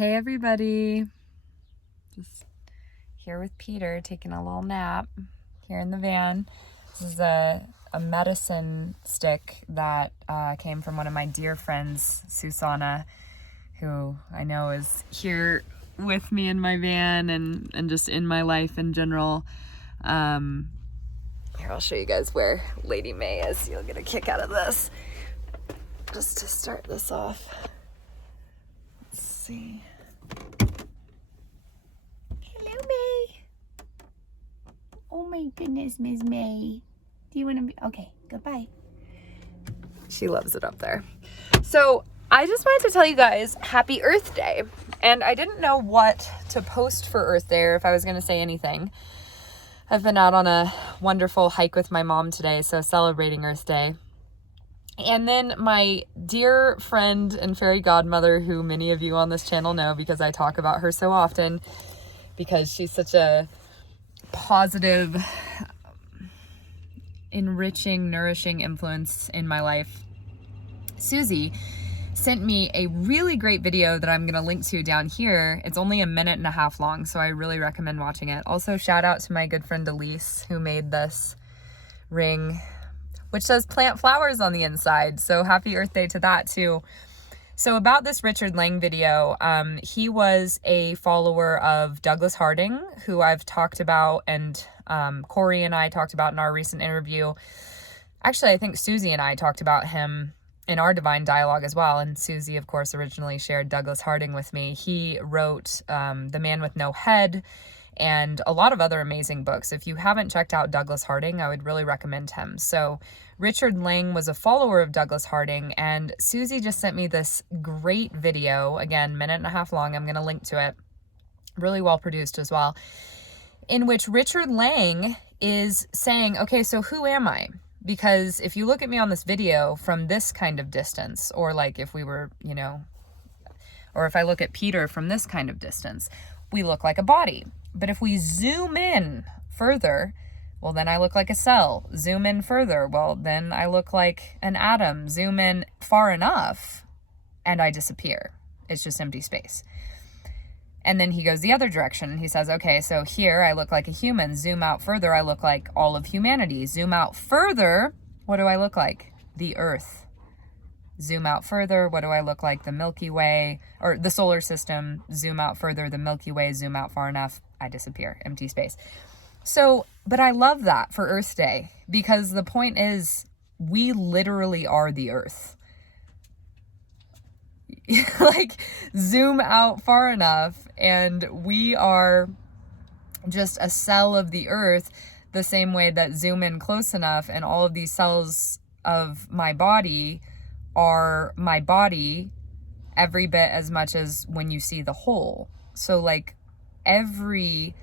Hey everybody, just here with Peter taking a little nap here in the van. This is a medicine stick that came from one of my dear friends, Susanna, who I know is here with me in my van and just in my life in general. Here, I'll show you guys where Lady May is. You'll get a kick out of this. Just to start this off. Let's see. Hello, May. Oh my goodness, Miss May. Do you want to be... Okay, goodbye. She loves it up there. So I just wanted to tell you guys Happy Earth Day. And I didn't know what to post for Earth Day or if I was going to say anything. I've been out on a wonderful hike with my mom today, so celebrating Earth Day. And then my dear friend and fairy godmother, who many of you on this channel know because I talk about her so often, because she's such a positive, enriching, nourishing influence in my life, Suzi, sent me a really great video that I'm going to link to down here. It's only 1.5 minutes long, so I really recommend watching it. Also, shout out to my good friend Elise, who made this ring, which says plant flowers on the inside. So happy Earth Day to that too. So about this Richard Lang video, he was a follower of Douglas Harding, who I've talked about, and Corey and I talked about in our recent interview. Actually, I think Suzi and I talked about him in our Divine Dialogue as well. And Suzi, of course, originally shared Douglas Harding with me. He wrote The Man with No Head and a lot of other amazing books. If you haven't checked out Douglas Harding, I would really recommend him. So Richard Lang was a follower of Douglas Harding, and Suzi just sent me this great video, again, 1.5 minutes long. I'm going to link to it. Really well produced as well, in which Richard Lang is saying, okay, so who am I? Because if you look at me on this video from this kind of distance, or like if we were, or if I look at Peter from this kind of distance, we look like a body. But if we zoom in further, well, then I look like a cell. Zoom in further, well, then I look like an atom. Zoom in far enough, and I disappear. It's just empty space. And then he goes the other direction. He says, okay, so here I look like a human. Zoom out further, I look like all of humanity. Zoom out further, what do I look like? The Earth. Zoom out further, what do I look like? The Milky Way, or the solar system. Zoom out further, the Milky Way. Zoom out far enough, I disappear. Empty space. So, but I love that for Earth Day, because the point is, we literally are the Earth. Like, zoom out far enough, and we are just a cell of the Earth, the same way that zoom in close enough, and all of these cells of my body are my body every bit as much as when you see the whole. So like every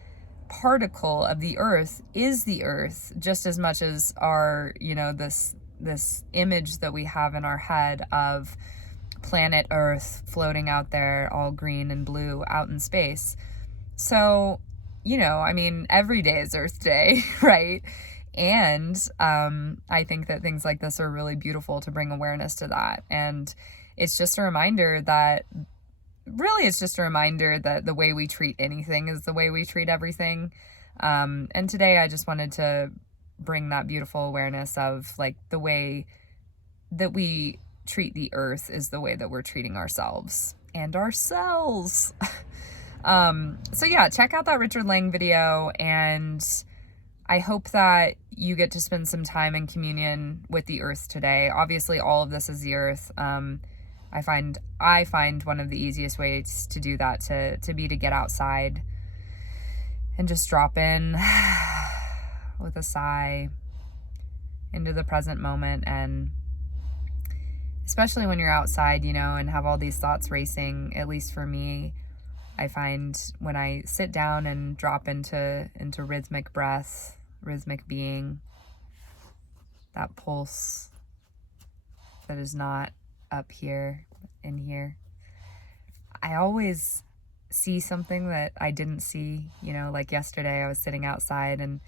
particle of the Earth is the Earth just as much as our, this image that we have in our head of planet Earth floating out there all green and blue out in space. So, every day is Earth Day, right? And I think that things like this are really beautiful to bring awareness to that. And it's just a reminder that the way we treat anything is the way we treat everything. And today I just wanted to bring that beautiful awareness of like the way that we treat the Earth is the way that we're treating ourselves and ourselves. So yeah, check out that Richard Lang video, and I hope that you get to spend some time in communion with the Earth today. Obviously, all of this is the Earth. I find one of the easiest ways to do that to be to get outside and just drop in with a sigh into the present moment. And especially when you're outside, and have all these thoughts racing, at least for me, I find when I sit down and drop into rhythmic breath, rhythmic being, that pulse that is not up here, in here, I always see something that I didn't see. Like yesterday I was sitting outside and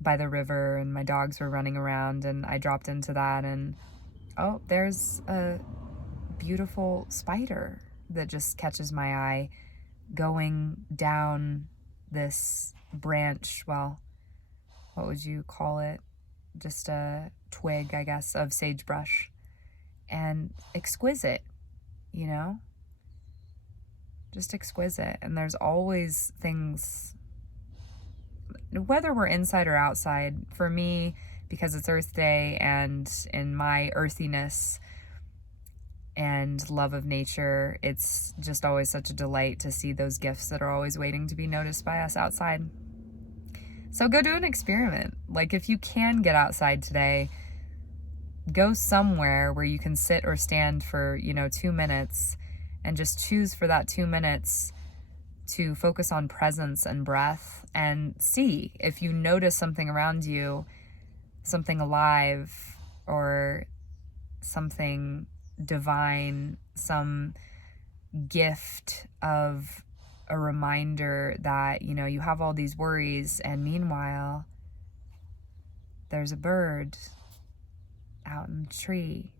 by the river and my dogs were running around, and I dropped into that, and oh, there's a beautiful spider that just catches my eye going down this branch. Well, what would you call it? Just a twig, I guess, of sagebrush. And exquisite, you know? Just exquisite. And there's always things, whether we're inside or outside, for me, because it's Earth Day and in my earthiness and love of nature, it's just always such a delight to see those gifts that are always waiting to be noticed by us outside. So go do an experiment. Like, if you can get outside today, go somewhere where you can sit or stand for, 2 minutes, and just choose for that 2 minutes to focus on presence and breath, and see if you notice something around you, something alive or something divine, some gift of a reminder that, you have all these worries, and meanwhile, there's a bird out in the tree,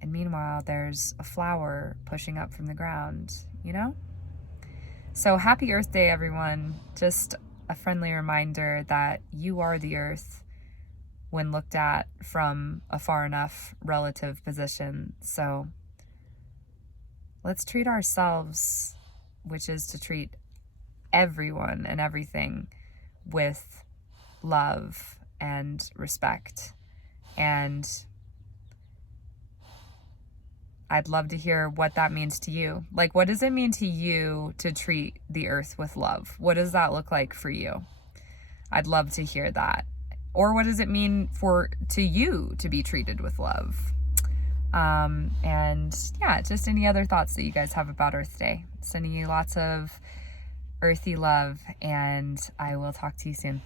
and meanwhile, there's a flower pushing up from the ground, So happy Earth Day, everyone. Just a friendly reminder that you are the earth when looked at from a far enough relative position. So let's treat ourselves, which is to treat everyone and everything with love and respect. And I'd love to hear what that means to you. Like, what does it mean to you to treat the earth with love? What does that look like for you? I'd love to hear that. Or what does it mean to you to be treated with love? And yeah, just any other thoughts that you guys have about Earth Day. Sending you lots of earthy love, and I will talk to you soon.